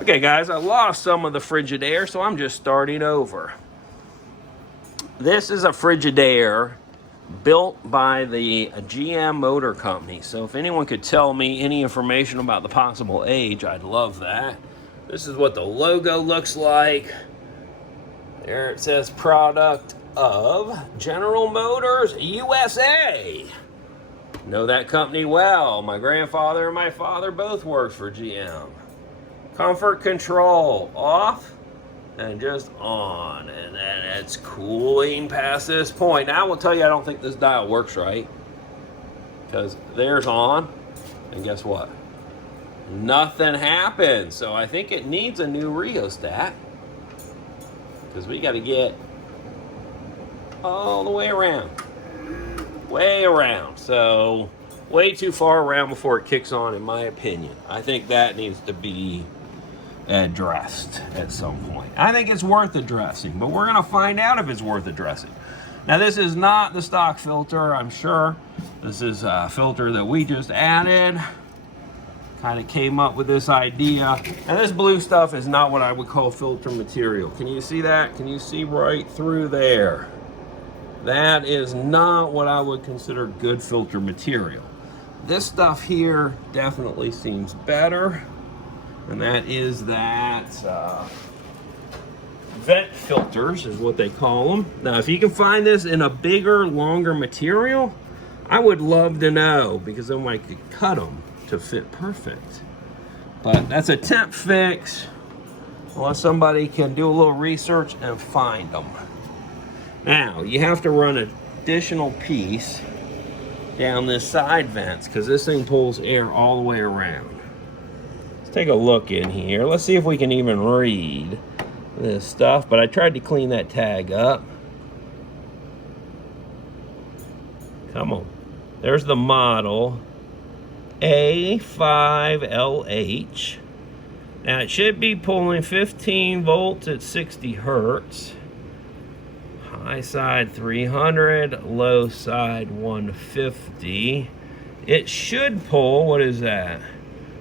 Okay guys, I lost some of the Frigidaire, so I'm just starting over. This is a Frigidaire built by the GM Motor Company. So if anyone could tell me any information about the possible age, I'd love that. This is what the logo looks like. There it says product of General Motors USA. Know that company well. My grandfather and my father both worked for GM. Comfort control off and just on, and then it's cooling past this point. Now I will tell you, I don't think this dial works right, because there's on, and guess what? Nothing happens. So I think it needs a new rheostat, because we got to get all the way around. So way too far around before it kicks on, in my opinion. I think that needs to be addressed at some point. I think it's worth addressing, but we're gonna find out if it's worth addressing. Now this is not the stock filter, I'm sure. This is a filter that we just added. Kind of came up with this idea. And this blue stuff is not what I would call filter material. Can you see that? Can you see right through there? That is not what I would consider good filter material. This stuff here definitely seems better. And that is that vent filters is what they call them. Now, if you can find this in a bigger, longer material, I would love to know, because then I could cut them to fit perfect. But that's a temp fix, unless somebody can do a little research and find them. Now, you have to run an additional piece down this side vents, because this thing pulls air all the way around. Take a look in here. Let's see if we can even read this stuff, but I tried to clean that tag up. Come on. There's the model A5LH. Now it should be pulling 15 volts at 60 hertz. High side 300, low side 150. It should pull, what is that?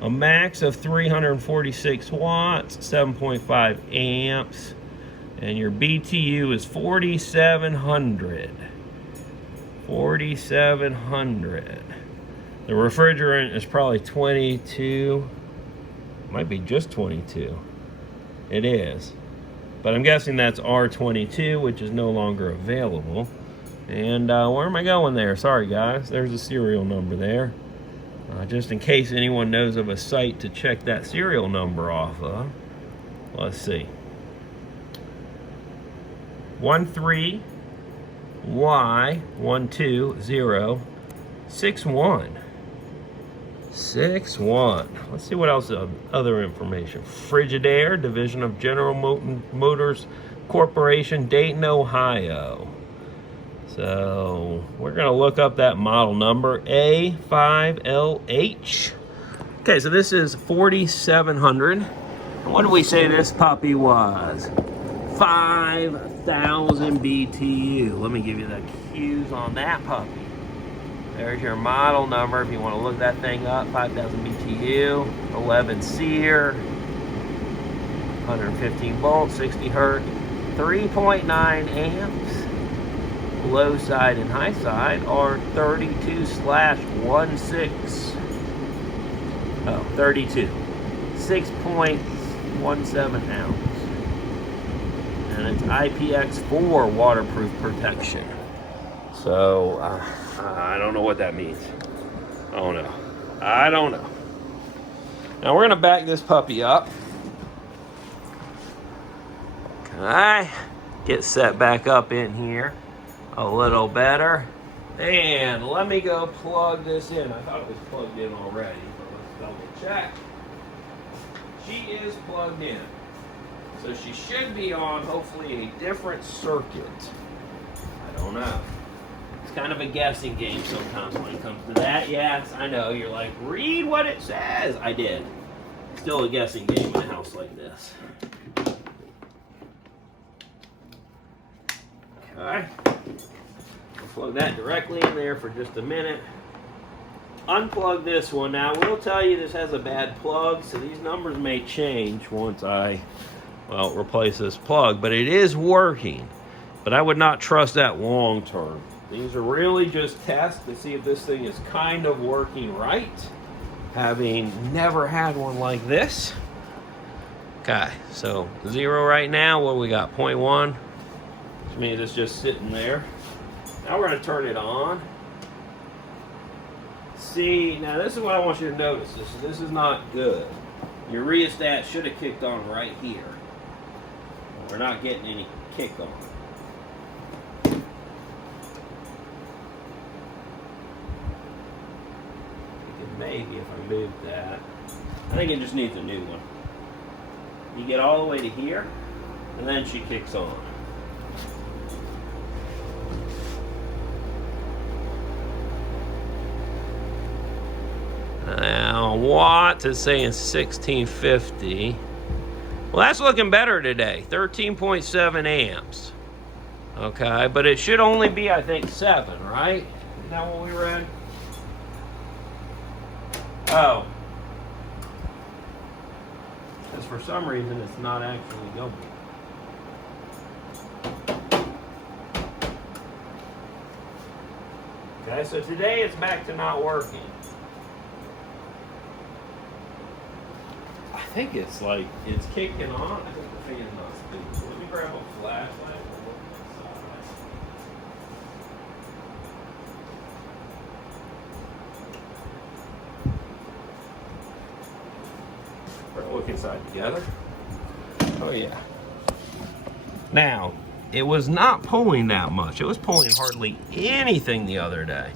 A max of 346 watts, 7.5 amps, and your BTU is 4,700. 4,700. The refrigerant is probably 22. Might be just 22. It is. But I'm guessing that's R22, which is no longer available. And where am I going there? Sorry, guys. There's a serial number there. Just in case anyone knows of a site to check that serial number off of. Let's see. 13Y12061. 61. Let's see what else, other information. Frigidaire, division of General Motors Corporation, Dayton, Ohio. So we're gonna look up that model number, A5LH. Okay, so this is 4,700. And what did we say this puppy was? 5,000 BTU. Let me give you the cues on that puppy. There's your model number if you want to look that thing up. 5,000 BTU, 11 SEER, 115 volts, 60 hertz, 3.9 amps. Low side and high side are 32/16. Oh, 32. 6.17 ounce. And it's IPX4 waterproof protection. So, I don't know what that means. I don't know. Now we're gonna back this puppy up. Can I get set back up in here a little better? And let me go plug this in. I thought it was plugged in already, but let's double check. She is plugged in. So she should be on, hopefully, a different circuit. I don't know. It's kind of a guessing game sometimes when it comes to that. Yes, I know. You're like, read what it says. I did. Still a guessing game in a house like this. Okay. I'll plug that directly in there for just a minute. unplug this one. Now, I will tell you this has a bad plug, so these numbers may change once I, well, replace this plug, but it is working. But I would not trust that long term. These are really just tests to see if this thing is kind of working right, having never had one like this. Okay, so 0 right now. What do we got? 0.1. Which means it's just sitting there. Now we're going to turn it on. See, now this is what I want you to notice. This is not good. Your rheostat should have kicked on right here. We're not getting any kick on. Maybe if I move that. I think it just needs a new one. You get all the way to here, and then she kicks on. Now, watts is saying 1650. Well, that's looking better today. 13.7 amps. Okay, but it should only be, I think, 7, right? Is that what we read? Oh. Because for some reason it's not actually going. Okay, so today it's back to not working. I think it's like, it's kicking on. I think the fan's not speaking. So let me grab a flashlight. Look inside together. Oh yeah. Now, it was not pulling that much. It was pulling hardly anything the other day.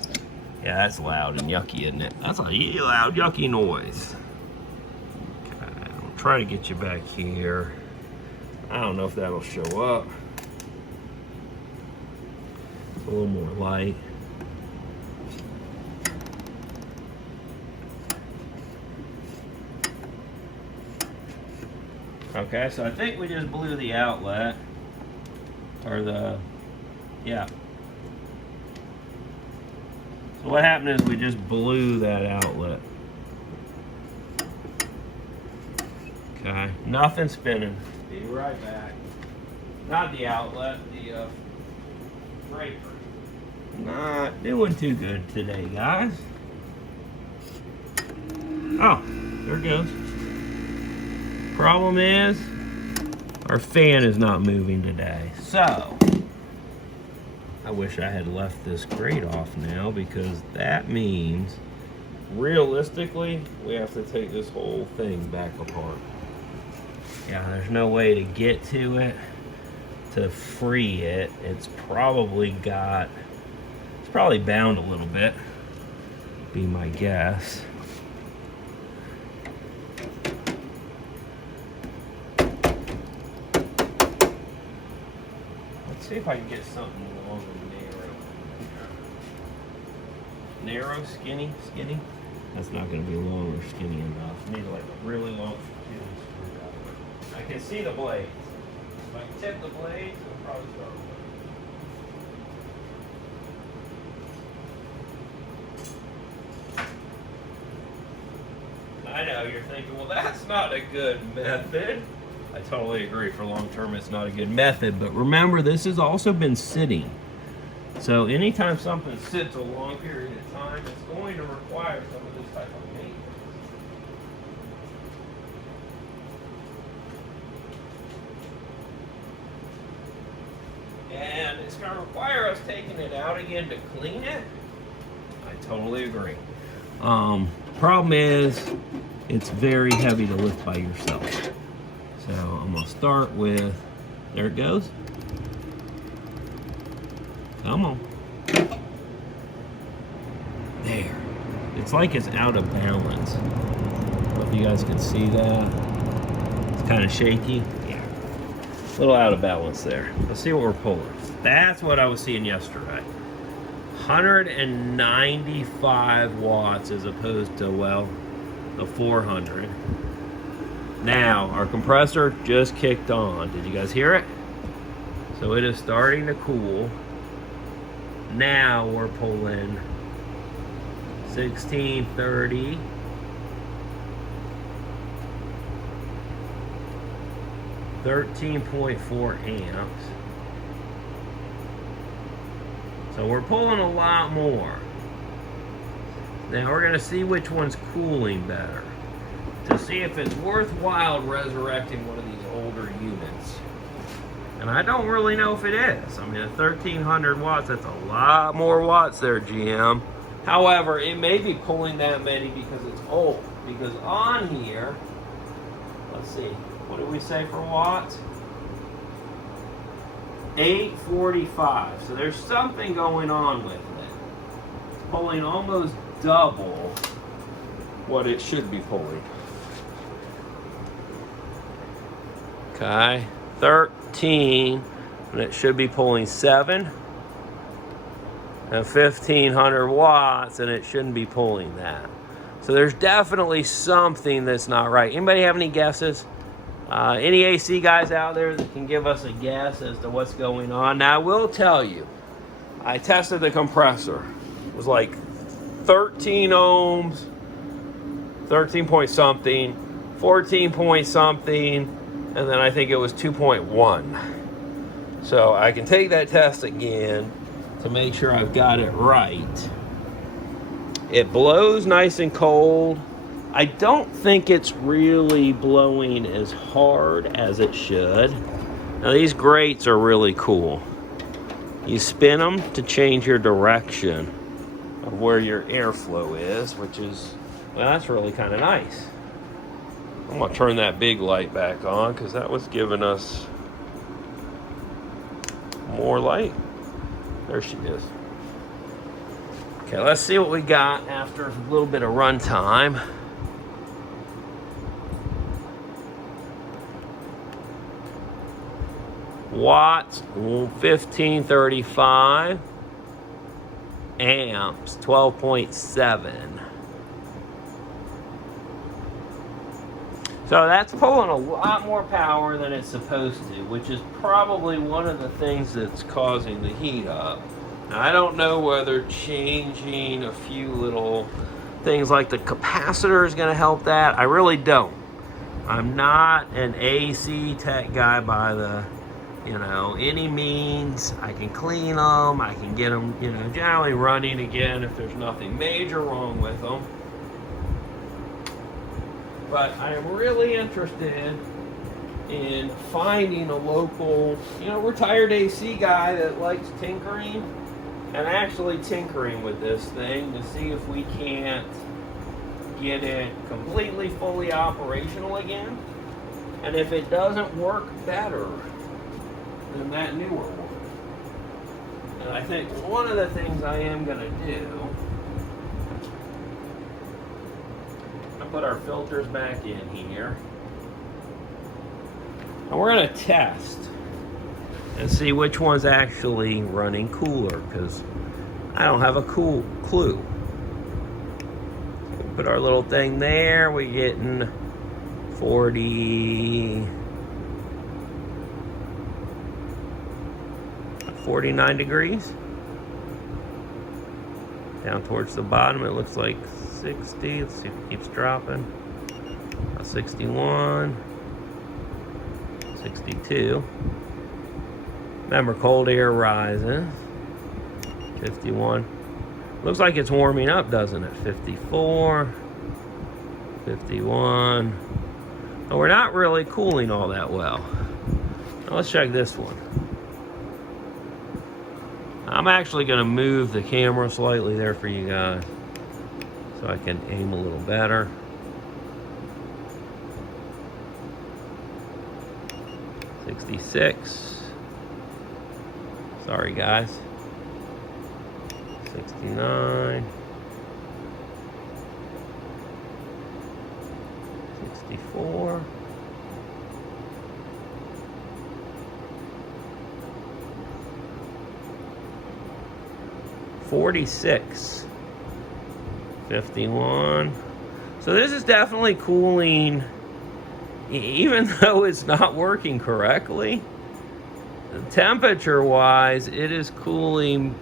Yeah, that's loud and yucky, isn't it? That's a loud, yucky noise. Okay, I'll try to get you back here. I don't know if that'll show up. A little more light. Okay, so I think we just blew the outlet, or the, yeah. So what happened is we just blew that outlet. Okay, nothing spinning. Be right back. Not the outlet, the breaker. Not doing too good today, guys. Oh, there it goes. Problem is, our fan is not moving today. So, I wish I had left this grate off now, because that means, realistically, we have to take this whole thing back apart. Yeah, there's no way to get to it, to free it. It's probably bound a little bit, be my guess. See if I can get something long and narrow. Narrow, skinny. That's not going to be long or skinny enough. I need like a really long, skinny screwdriver. I can see the blades. If I can tip the blades, it'll probably start working. I know you're thinking, well, that's not a good method. I totally agree. For long term, it's not a good method. But remember, this has also been sitting. So anytime something sits a long period of time, it's going to require some of this type of maintenance. And it's going to require us taking it out again to clean it. I totally agree. Problem is, it's very heavy to lift by yourself. So I'm going to start with, there it goes. Come on. There. It's like it's out of balance. I don't know if you guys can see that. It's kind of shaky. Yeah. A little out of balance there. Let's see what we're pulling. That's what I was seeing yesterday. 195 watts as opposed to, well, the 400. Now, our compressor just kicked on. Did you guys hear it? So it is starting to cool. Now we're pulling 1630. 13.4 amps. So we're pulling a lot more. Now we're going to see which one's cooling better, to see if it's worthwhile resurrecting one of these older units. And I don't really know if it is. I mean, at 1300 watts, that's a lot more watts there, GM. However, it may be pulling that many because it's old. Because on here, let's see, what did we say for watts? 845. So there's something going on with it. It's pulling almost double what it should be pulling. Okay, 13, and it should be pulling 7. And 1500 watts, and it shouldn't be pulling that. So there's definitely something that's not right. Anybody have any guesses? Any AC guys out there that can give us a guess as to what's going on? Now, I will tell you, I tested the compressor. It was like 13 ohms, 13 point something, 14 point something, and then I think it was 2.1. So I can take that test again to make sure I've got it right. It blows nice and cold. I don't think it's really blowing as hard as it should. Now these grates are really cool. You spin them to change your direction of where your airflow is, which is, well, that's really kind of nice. I'm gonna turn that big light back on because that was giving us more light. There she is. Okay, let's see what we got after a little bit of run time. Watts, 1535. Amps, 12.7. So that's pulling a lot more power than it's supposed to, which is probably one of the things that's causing the heat up. Now, I don't know whether changing a few little things like the capacitor is going to help that. I really don't. I'm not an AC tech guy by the, any means. I can clean them. I can get them, generally running again if there's nothing major wrong with them. But I'm really interested in finding a local, retired AC guy that likes tinkering and actually tinkering with this thing to see if we can't get it completely fully operational again. And if it doesn't work better than that newer one. And I think one of the things I am going to do, put our filters back in here, and we're going to test and see which one's actually running cooler, because I don't have a clue. So we put our little thing there. We're getting 49 degrees. Down towards the bottom, it looks like 60. Let's see if it keeps dropping. 61, 62. Remember, cold air rises. 51. Looks like it's warming up, doesn't it? 54, 51. Oh, we're not really cooling all that well. Now let's check this one. I'm actually going to move the camera slightly there for you guys, so I can aim a little better. $66. Sorry, guys. 69. 64. 46. 51. So this is definitely cooling, even though it's not working correctly. Temperature wise, it is cooling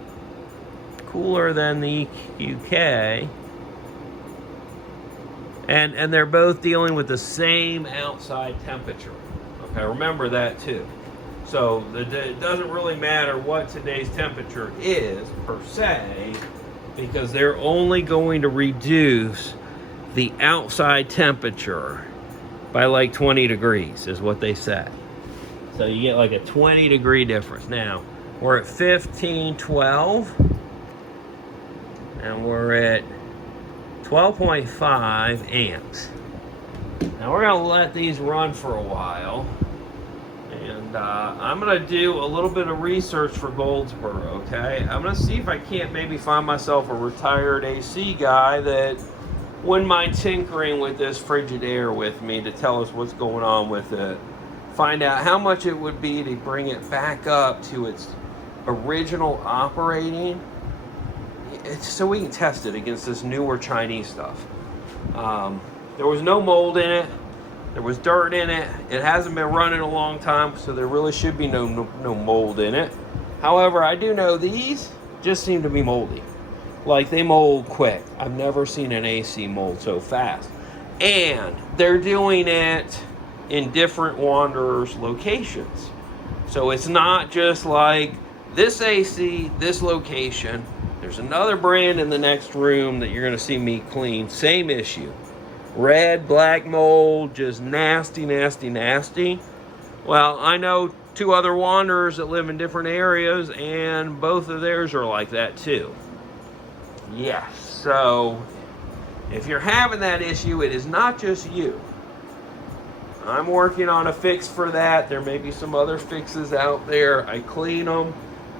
cooler than the EQK. And they're both dealing with the same outside temperature. Okay, remember that too. So it doesn't really matter what today's temperature is per se, because they're only going to reduce the outside temperature by like 20 degrees is what they say. So you get like a 20 degree difference. Now we're at 1512 and we're at 12.5 amps. Now we're gonna let these run for a while, and I'm gonna do a little bit of research for Goldsboro. Okay, I'm gonna see if I can't maybe find myself a retired AC guy that wouldn't mind tinkering with this Frigidaire with me to tell us what's going on with it. Find out how much it would be to bring it back up to its original operating, so we can test it against this newer Chinese stuff. There was no mold in it. There was dirt in it. It hasn't been running a long time, so there really should be no mold in it. However, I do know these just seem to be moldy. Like, they mold quick. I've never seen an AC mold so fast. And they're doing it in different Wanderers locations. So it's not just like this AC, this location. There's another brand in the next room that you're going to see me clean. Same issue. Red, black mold, just nasty, nasty, nasty. Well, I know 2 other Wanderers that live in different areas, and both of theirs are like that too. Yes, so if you're having that issue, it is not just you. I'm working on a fix for that. There may be some other fixes out there. I clean them.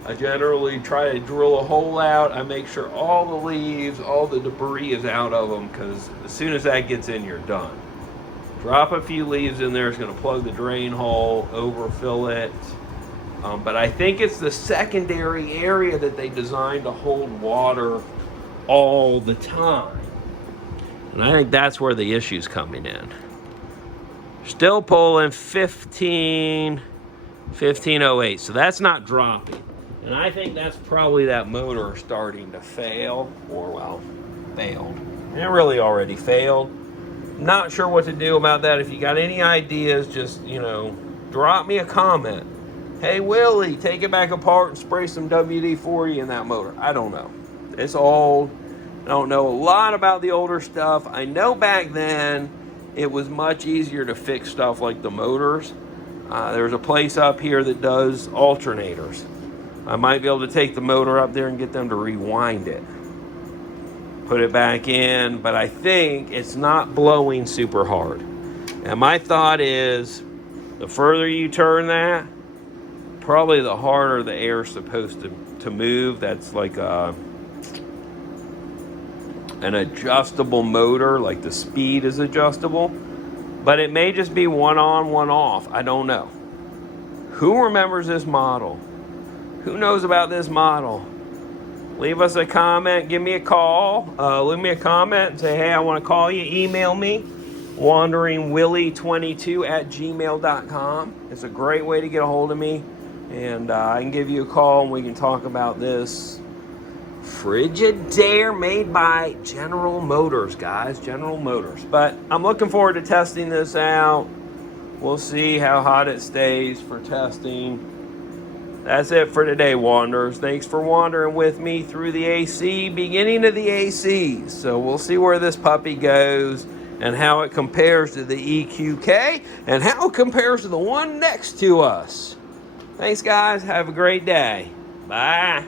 I generally try to drill a hole out. I make sure all the leaves, all the debris is out of them, because as soon as that gets in, you're done. Drop a few leaves in there. It's going to plug the drain hole, overfill it. But I think it's the secondary area that they designed to hold water all the time. And I think that's where the issue's coming in. Still pulling 1508. So that's not dropping. And I think that's probably that motor starting to fail, or well, failed. It really already failed. Not sure what to do about that. If you got any ideas, just, drop me a comment. Hey, Willie, take it back apart and spray some WD-40 in that motor. I don't know. It's old. I don't know a lot about the older stuff. I know back then it was much easier to fix stuff like the motors. There's a place up here that does alternators. I might be able to take the motor up there and get them to rewind it. Put it back in, but I think it's not blowing super hard. And my thought is, the further you turn that, probably the harder the air's supposed to move. That's like an adjustable motor, like the speed is adjustable. But it may just be one on, one off. I don't know. Who remembers this model? Who knows about this model? Leave us a comment. Give me a call. Leave me a comment and say, hey, I want to call you. Email me, wanderingwilly22@gmail.com. It's a great way to get a hold of me. And I can give you a call and we can talk about this Frigidaire made by General Motors, guys. General Motors. But I'm looking forward to testing this out. We'll see how hot it stays for testing. That's it for today, Wanderers. Thanks for wandering with me through the AC, beginning of the ACs. So we'll see where this puppy goes and how it compares to the EQK and how it compares to the one next to us. Thanks, guys. Have a great day. Bye.